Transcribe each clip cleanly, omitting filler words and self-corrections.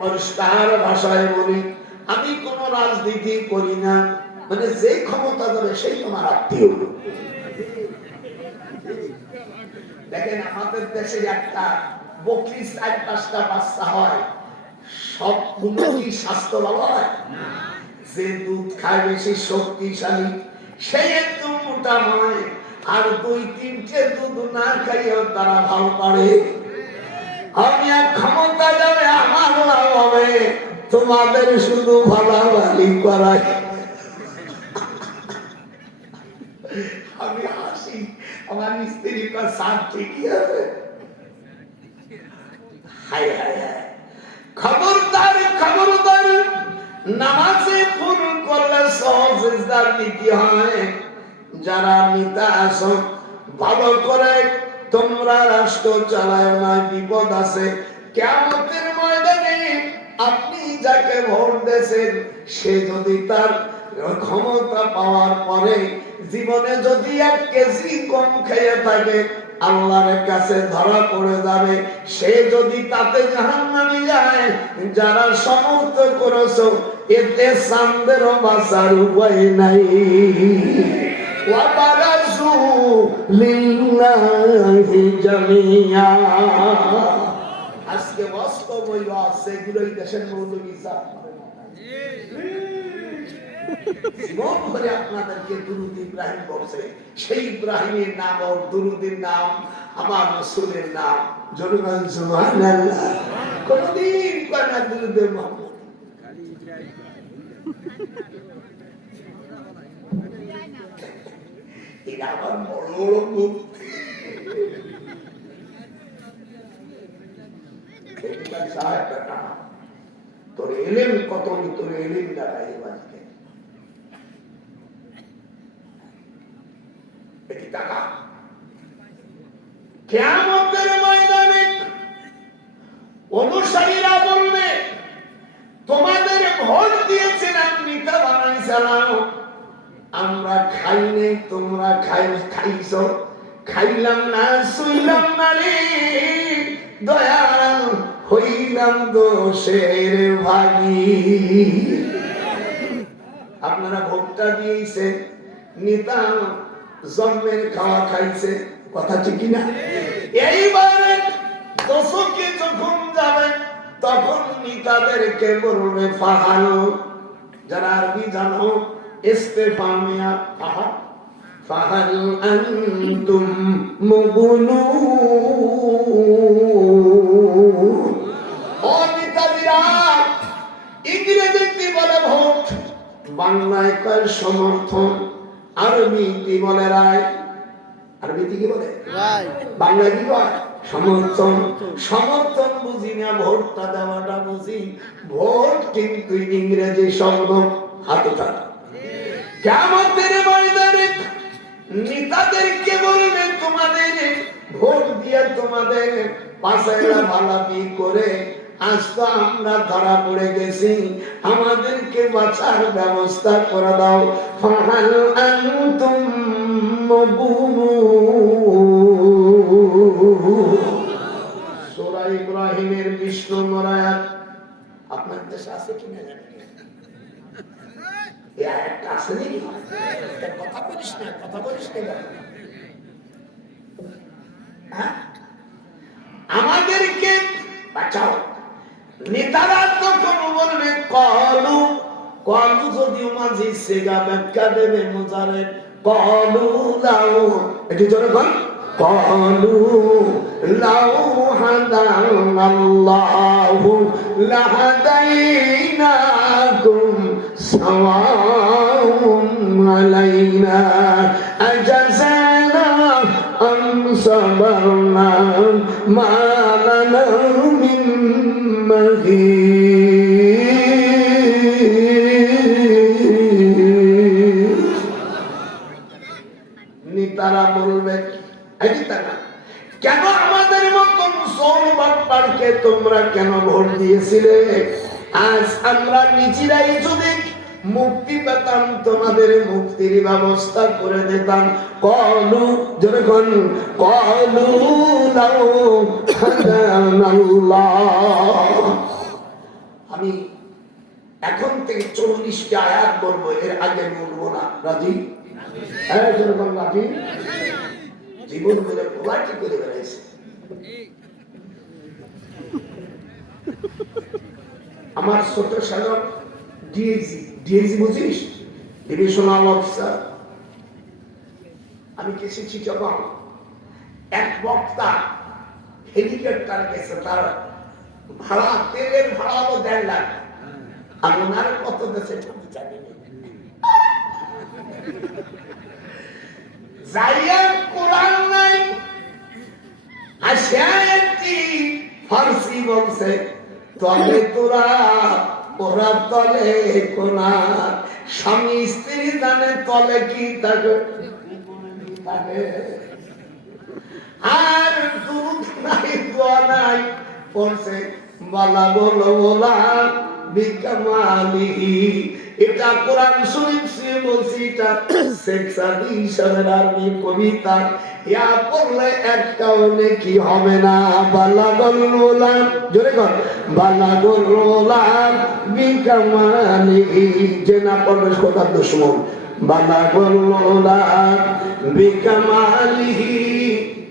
পরিষ্কার ভাষায় বলি, আমি কোন রাজনীতি করি না, মানে যে ক্ষমতা ধরে সেই তোমার আত্মীয়। দেখেন আমাদের দেশে একটা বকরি 4-5টা বাচ্চা হয়, সবগুলো কি স্বাস্থ্য ভালো হয়? যে দুধ খায় বেশি শক্তিশালী সেই একদম মোটা হয়, আর 2-3টে দুধ না খাইও তারা ভালো পারে। আমি এক ক্ষমতা যাবে আমার লাভ হবে, তোমাদের শুধু ভালাভালি করাই। আমি হাসি, আমার স্ত্রী সাথ ঠিকই হবে। হায় হায় হায়, খবরদার খবরদার, নামাজে ফুল করলে সহজদার নীতি হয়। যারা নেতা আছো ভালো করে তোমরা রাষ্ট্র চালায় না, বিপদ আছে। কিয়ামতের ময়দানে আপনি যাকে ভোট দেন সে যদি তার ক্ষমতা পাওয়ার পরে জীবনে যদি 1 কেজি কম খেয়ে থাকে আল্লাহর কাছে ধরা পড়ে যাবে। সে যদি তাতে জাহান্নামে যায়, যারা সমর্থ করেছো এতে চাঁদেরও বাঁচার উপায় নাই। ওয়াবারাজু লিল্লাহি জামিয়া। আজকে বাস্তব হইল সেগুলোই দেশের মৌলবী সাহেব জীবন ভরে আপনাদেরকে দুরূদ ইব্রাহিম বলছে, সেই ইব্রাহিমের নাম ও দুরূদের নাম আমার রাসূলের নাম। জনগণ সুবহানাল্লাহ, কোনদিন কয় না দুরূদে মুহাম্মদ। এরা আবার বড় বড় মুক্তি। তোর এলেম কত, তোর এলেম দেখাই বাজকে টাকা। কিয়ামতের ময়দানে অনুসারীরা বলবে, তোমাদের ভোট দিয়েছিলাম, নেতা বানাইছিলাম, আমরা খাইনি, তোমরা খাইছো। খাইলাম না, শুইলাম না রে দয়াল, হইলাম দোষের ভাগী। আপনারা ভোটটা দিয়েছেন, নেতা জন্মের খাওয়া খাইছে, কথা ঠিক না? এইবারে দোষকে যখন যাবে তখন নেতাদেরকে বলবে ফাহাল, যারা আরবি জানো ইস্তেফামিয়া, ফাহাল আনতুম মুগনুন। ও নেতাজিরা, ইংরেজিতে বলে ভোট, বাংলায় কয় সমর্থন, আরবিতে বলে রায়। আরবিতে কি বলে? রায়। বাংলায় কি বলে? সমর্থন। সমর্থন বুঝি না, ভোটটা দেওয়াটা বুঝি। ভোট কিন্তু ইংরেজি শব্দ, হাতে থাকা। কিয়ামতের ময়দানে নেতাদেরকে বলবে, তোমাদের ভোট দিয়ে তোমাদের পাশাইলা ভালাপি করে আজ তো আমরা ধরা পড়ে গেছি, আমাদেরকে বাঁচার ব্যবস্থা করে দাও। ফাহাল আনতুম মুগনুন। সূরা ইব্রাহিমের 20 নম্বর আয়াত। আপনার দেশে আছে কিনা জানি না, এই আয়াতটা আছে নাকি? কথা বলিস না, কথা বলিস না। আমাদেরকে বাঁচাও। নেতারা তখন বলবে কলু, কলু যদিও মাঝি সেগা ব্যাখ্যা দেবে মুজারে, কলু লাউ, এটি জোরে বল, কলু লাউ হাদাল্লাহু লাহাদাইনাকুম সাওয়াউন আলাইনা আজাযানা আম সাবারনা মা লানা মিন মাহিস। নেতারা বলবে, কেন আমাদের মতন সৌরবাট্টারকে তোমরা কেন ভোট দিয়েছিলে? আজ আমরা নিজেরাই যদি মুক্তি পেতাম, তোমাদের মুক্তির ব্যবস্থা করে দিতাম। কলু, যখন কলু লাউ হাদানাল্লাহ আমি এখন থেকে 40টা আয়াত বলবো, এর আগে বলবো না। রাজি? হ্যাঁ, যেরকম রাজি। জীবন করে পোলাটি করে বেড়াইছে। আমার ছোট সাহেব ডিএজি বুঝিস, ডিভিশনাল অফিসার। আমি গেছি চিটাগং, এক বক্তা হেলিকপ্টার গেছে, তার ভাড়া, তেলের ভাড়া হলো 1.5 লাখ। আর ওনার কত দেশে জানি যাইয়া কোরআন নাই, আসিয়া একটি ফার্সি বলছে, তলে তোরা ওরা তলে কোনা, স্বামী স্ত্রী জানে তলে কি থাকে। আর দুধ নাই, দোয়া নাই, বলছে বালা বলো বলা বিকামালিহি। এটা কোরআন শরীফ সে বলছি, এটা শেখ সাদি সাহেবের আরবি কবিতা। ইয়া পড়লে একটাও নেকি হবে না। বালা গল্লা, জোরে কর, বালা গল্লা বিকামালিহি। যে না পড়বে কথা দুশ্মন। বালা গল্লা বিকামালিহি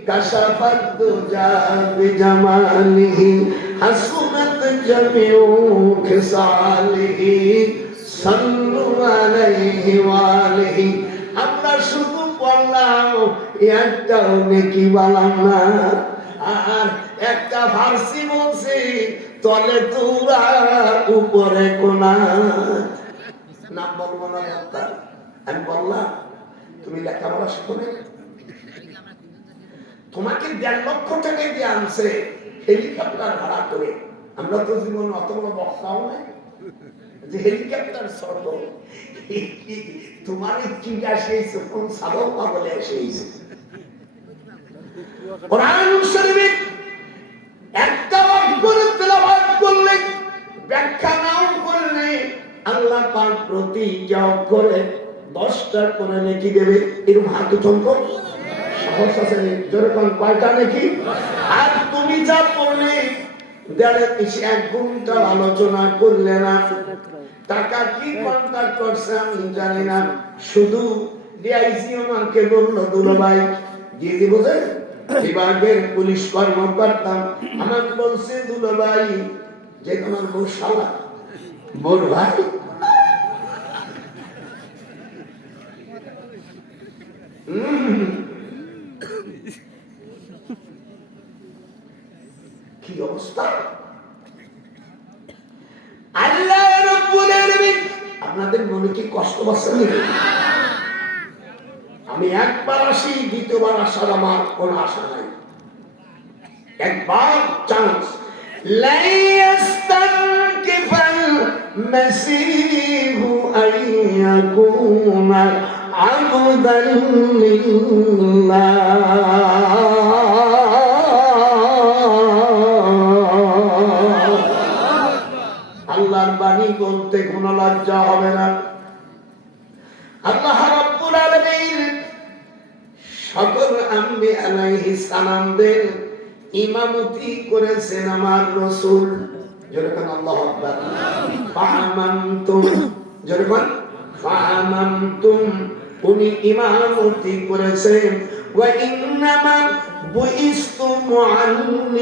কাশাফাত দুজা বিজামালিহি হাসনাত জামিউ খিসালিহি সাল্লু আলাইহি ওয়া আলিহি। আমরা শুধু বললাম, একটাও নেকি বললাম না। আর একটা ফার্সি বলছি, তলে তুরা উপরে কোনা। নাম বলবো না বক্তা, আমি বললাম তুমি লেখাপড়া শিখো না, তোমাকে 1.5 লক্ষ টাকা দিয়ে আনছে হেলিকপ্টার ভাড়া করে। আমরা তো জীবনে অত বড় বক্তাও নাই যে হেলিকপ্টার চড়বো। তোমার চিন্তা এসেছে কোন সাধক বলে এসেছে। কোরআন শরীফে একটা অক্ষর তেলাওয়াত করলে, ব্যাখ্যা নাও করলে, আল্লাহ পাক প্রতি অক্ষরে 10টা করে নেকি দেবে। এরকম হাত উঠন্ত সাহস আছে যেরকম কয়টা নাকি। আর তুমি যা পড়লে 1.5 ঘন্টা আলোচনা করলে না, টাকা কি কন্ট্যাক্ট করছে আমি জানি না। শুধু ডিআইজি আমাকে বললো, দুলো ভাই দিদি বোঝে বিভাগের পুলিশ কর্মকর্তা আমাকে বলছে, দুলো ভাই যে তোমার বউ শালা বল ভাই। কি অবস্থা! আল্লাহ রাব্বুল আলামিন আপনাদের মনে কি কষ্ট পাচ্ছে নাকি? আমি একবার আসি, দ্বিতীয়বার আসার আমার কোন আশা নাই। একবার চান্স। লা ইয়াস্তানকিফাল মাসিহু আইয়াকুনা আবদান লিল্লাহ। আল্লাহর বাণী বলতে কোনো লজ্জা হবে না। আল্লাহ রাব্বুল আলামিন সকল আম্বিয়া আলাইহিস সালামদের ইমামতি করেছেন আমার রাসূল। যেরকম আল্লাহু আকবার। ফাআমানতুম, যেরকম ফাআমানতুম, উনি ইমামতি করেছেন। ওয়া ইন্নামা বুইসতু মুআল্লিম।